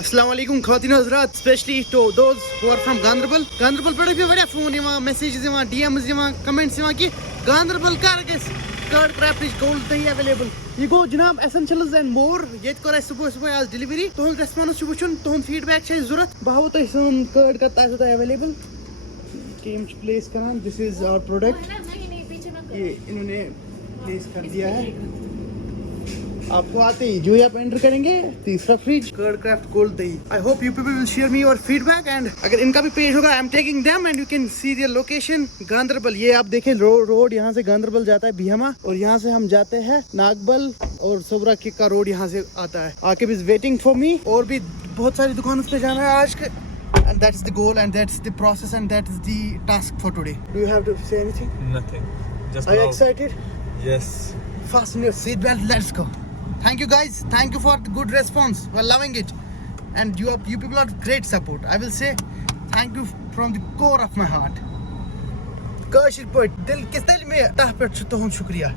Assalamu alaikum khawatine hazrat, especially to those who are from Ganderbal pe bhi bada phone yawan messages yawan DMs yawan comments yawan ki Ganderbal kar ges curd crab fish gold dahi available ye go janab essentials and more yet kor subah as delivery to response chu wuchun to feedback chhe zurat baho to son curd ka ta available came place karan this is our product ये इन्होंने place कर दिया है आपको आते ही जो आप enter करेंगे तीसरा फ्रिज कर्ड क्राफ्ट गोल्ड दही I hope you people will share me your feedback and अगर इनका भी पेज होगा I am taking them and you can see their location Ganderbal ये आप देखें रोड यहाँ से गांदरबल जाता है बिहमा और यहाँ से हम जाते हैं नागबल और सोबरा किक का रोड यहाँ से आता है आके इज वेटिंग फॉर मी और भी बहुत सारी दुकानों पे जाना है आज के and that's the goal and that's the process and that's the task for today. Do you have to say anything? Nothing. Just Are you excited? Yes. Fasten your seatbelt. Let's go. Thank you guys. Thank you for the good response. We're loving it, and you people are great support. I will say thank you from the core of my heart. Kashmir, dil kis dil mein tah pe chuta hun shukriya.